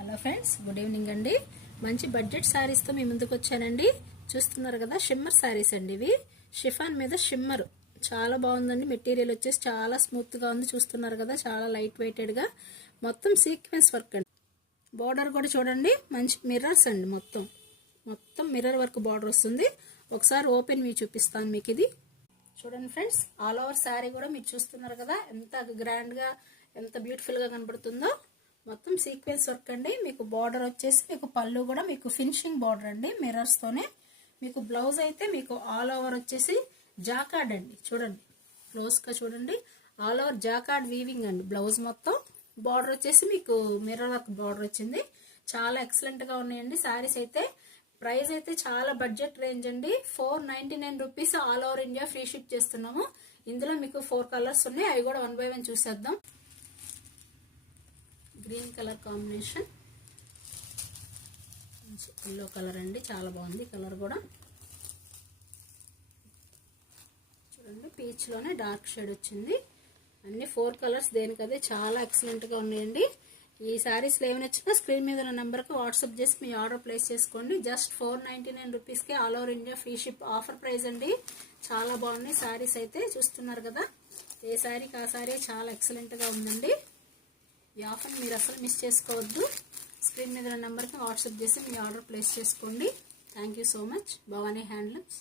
Hello friends, good evening అండి. మంచి budget శారీస్తో మీ ముందుకు వచ్చానండి. చూస్తున్నారు కదా, షిమ్మర్ శారీస్ అండి. ఇవి షిఫాన్ మీద షిమ్మర్ చాలా బాగుందండి. మెటీరియల్ వచ్చేసి చాలా స్మూత్గా ఉంది. చూస్తున్నారు కదా, చాలా లైట్ వెయిటెడ్గా మొత్తం సీక్వెన్స్ వర్క్ అండి. బార్డర్ కూడా చూడండి, మంచి మిర్రర్స్ అండి. మొత్తం మిర్రర్ వర్క్ బార్డర్ వస్తుంది. ఒకసారి ఓపెన్ వ్యూ చూపిస్తాను మీకు. ఇది చూడండి ఫ్రెండ్స్, ఆల్ ఓవర్ శారీ కూడా మీరు చూస్తున్నారు కదా, ఎంత గ్రాండ్గా ఎంత బ్యూటిఫుల్గా కనబడుతుందో. మొత్తం సీక్వెన్స్ వర్క్ అండి. మీకు బార్డర్ వచ్చేసి మీకు పళ్ళు కూడా మీకు ఫినిషింగ్ బార్డర్ అండి, మిర్రర్స్ తోనే. మీకు బ్లౌజ్ అయితే మీకు ఆల్ ఓవర్ వచ్చేసి జాకార్డ్ అండి. చూడండి క్లోజ్గా చూడండి, ఆల్ ఓవర్ జాకార్డ్ వీవింగ్ అండి. బ్లౌజ్ మొత్తం బార్డర్ వచ్చేసి మీకు మిర్రర్ వర్క్ బార్డర్ వచ్చింది. చాలా ఎక్సలెంట్ గా ఉన్నాయండి శారీస్ అయితే. ప్రైస్ అయితే చాలా బడ్జెట్ రేంజ్ అండి. 499 rupees all over India free ship చేస్తున్నాము. ఇందులో మీకు 4 కలర్స్ ఉన్నాయి, అవి కూడా 1 బై 1 చూసేద్దాం. Green colour combination, yellow colour అండి, చాలా బాగుంది కలర్ కూడా. చూడండి, పీచ్ లోనే డార్క్ షేడ్ వచ్చింది. అన్ని 4 కలర్స్ దేనికదే చాలా ఎక్సలెంట్ గా ఉన్నాయండి. ఈ శారీస్లో ఏమైనా వచ్చినా స్క్రీన్ మీద ఉన్న నెంబర్కి వాట్సాప్ చేసి మీ ఆర్డర్ ప్లేస్ చేసుకోండి. జస్ట్ 499 రూపీస్కి all over India free ship offer price అండి. చాలా బాగున్నాయి శారీస్ అయితే. చూస్తున్నారు కదా, ఏ శారీకి ఆ శారీ చాలా ఎక్సలెంట్గా ఉందండి. ఈ ఆఫర్ని మీరు అసలు మిస్ చేసుకోవద్దు. స్క్రీన్ మీద ఉన్న నెంబర్కి వాట్సాప్ చేసి మీ ఆర్డర్ ప్లేస్ చేసుకోండి. Thank you so much. Bhavani handlooms.